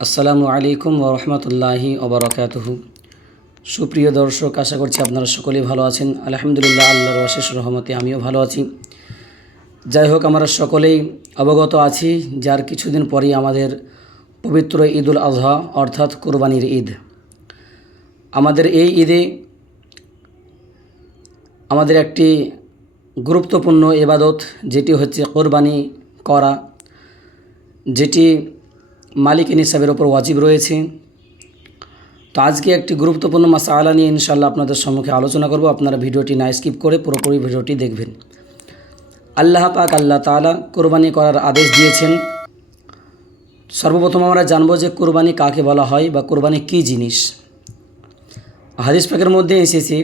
আসসালামু আলাইকুম ওয়া রাহমাতুল্লাহি ওয়া বারাকাতুহু। সুপ্রিয় দর্শক, আশা করছি আপনারা সকলেই ভালো আছেন। আলহামদুলিল্লাহ, আল্লাহর অশেষ রহমতে আমিও ভালো আছি। যাই হোক, আমরা সকলেই অবগত আছি যার কিছুদিন পরেই আমাদের পবিত্র ঈদুল আজহা অর্থাৎ কুরবানির ঈদ। আমাদের এই ঈদে আমাদের একটি গুরুত্বপূর্ণ ইবাদত যেটি হচ্ছে কোরবানি করা, যেটি মালিক নিসাবের ওপর ওয়াজিব রয়েছে। তো আজকে একটি গুরুত্বপূর্ণ মাসআলা নিয়ে ইনশাআল্লাহ আপনাদের সম্মুখে আলোচনা করব। আপনারা ভিডিওটি না স্কিপ করে পুরোপুরি ভিডিওটি দেখবেন। আল্লাহ পাক আল্লাহ তাআলা কুরবানি করার আদেশ দিয়েছেন। সর্বপ্রথম আমরা জানব যে কুরবানি কাকে বলা হয় বা কুরবানি কী জিনিস। হাদিস পাকের মধ্যে এসেছে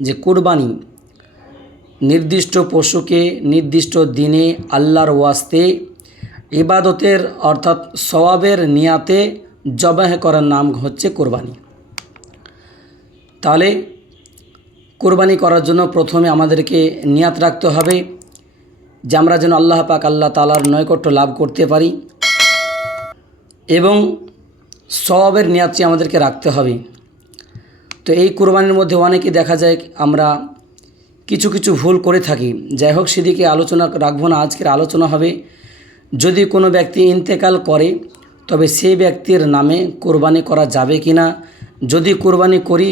যে কুরবানি নির্দিষ্ট পশুকে নির্দিষ্ট দিনে আল্লাহর ওয়াস্তে ইবাদতের অর্থাৎ সওয়াবের নিয়াতে জবাহ করার নাম হচ্ছে কুরবানি। তাহলে কুরবানি করার জন্য প্রথমে আমাদেরকে নিয়াত রাখতে হবে যে আমরা যেন আল্লাহ পাক আল্লাহ তাআলার নৈকট্য লাভ করতে পারি, এবং সওয়াবের নিয়াতটি আমাদেরকে রাখতে হবে। তো এই কুরবানির মধ্যে অনেকে দেখা যায় আমরা কিছু কিছু ভুল করে থাকি। যাই হোক, সেদিকে আলোচনা রাখবো না। আজকের আলোচনা হবে যদি কোনো ব্যক্তি ইন্তেকাল করে তবে সেই ব্যক্তির নামে কোরবানি করা যাবে কি না, যদি কোরবানি করি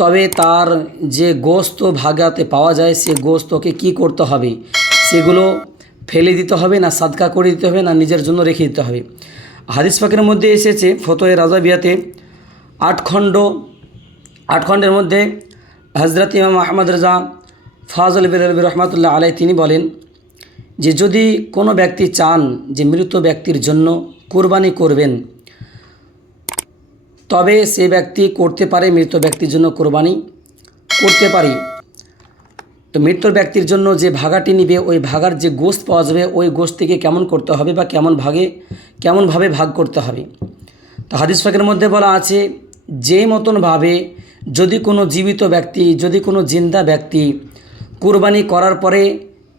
তবে তার যে গোশত ভাগাতে পাওয়া যায় সে গোশতকে কি করতে হবে, সেগুলো ফেলে দিতে হবে না সাদকা করে দিতে হবে না নিজের জন্য রেখে দিতে হবে। হাদিস পাকের মধ্যে এসেছে ফতোয়ে রাজাবিয়াতে 8 খণ্ডের মধ্যে হযরত ইমাম আহমদ রাজা ফাজল বেরলভী রহমাতুল্লাহ আলাইহি তিনি বলেন যে যদি কোনো ব্যক্তি চান যে মৃত ব্যক্তির জন্য কুরবানি করবেন তবে সে ব্যক্তি করতে পারে, মৃত ব্যক্তির জন্য কুরবানি করতে পারে। তো মৃত ব্যক্তির জন্য যে ভাগাটি নিবে ওই ভাগার যে গোশত পাওয়া যাবে ওই গোশত থেকে কেমন করতে হবে বা কেমনভাবে ভাগ করতে হবে। তো হাদিস পাকের মধ্যে বলা আছে যে মতনভাবে যদি কোনো জীবিত ব্যক্তি, যদি কোনো জিন্দা ব্যক্তি কুরবানি করার পরে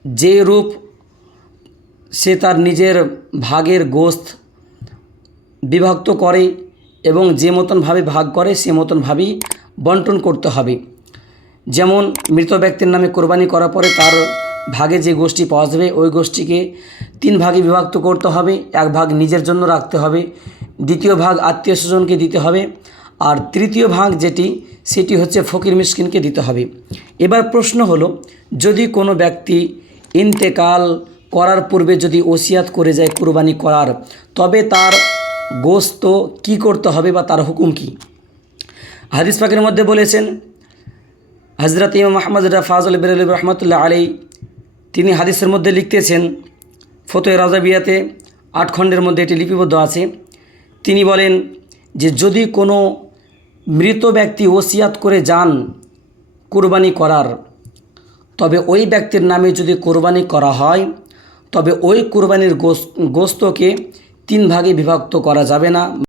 যে রূপ সে তার নিজের ভাগের গোশত বিভক্ত করে এবং যে মতনভাবে ভাগ করে সে মতনভাবেই বন্টন করতে হবে। যেমন মৃত ব্যক্তির নামে কোরবানি করার পরে তার ভাগে যে গোষ্ঠী পাওয়া যাবে ওই গোষ্ঠীকে 3 ভাগে বিভক্ত করতে হবে। 1 ভাগ নিজের জন্য রাখতে হবে, 2য় ভাগ আত্মীয় স্বজনকে দিতে হবে, আর 3য় ভাগ সেটি হচ্ছে ফকির মিসকিনকে দিতে হবে। এবার প্রশ্ন হলো, যদি কোনো ব্যক্তি ইন্তেকাল করার পূর্বে যদি ওসিয়াত করে যায় কুরবানি করার, তবে তার গোশত কি করতে হবে বা তার হুকুম কি? হাদিস পাকের মধ্যে বলেছেন হযরত ইমাম আহমদ ফাজল বেরলভী রহমাতুল্লাহ আলাইহি তিনি হাদিসের মধ্যে লিখতেছেন ফতোয়ে রাজাবিয়াতে 8 খণ্ডের মধ্যে এটি লিপিবদ্ধ আছে। তিনি বলেন যে যদি কোনো মৃত ব্যক্তি ওসিয়াত করে যান কুরবানি করার, তবে ওই ব্যক্তির নামে যদি কুরবানি করা হয় তবে ওই কুরবানির গোশতকে 3 ভাগে বিভক্ত করা যাবে না।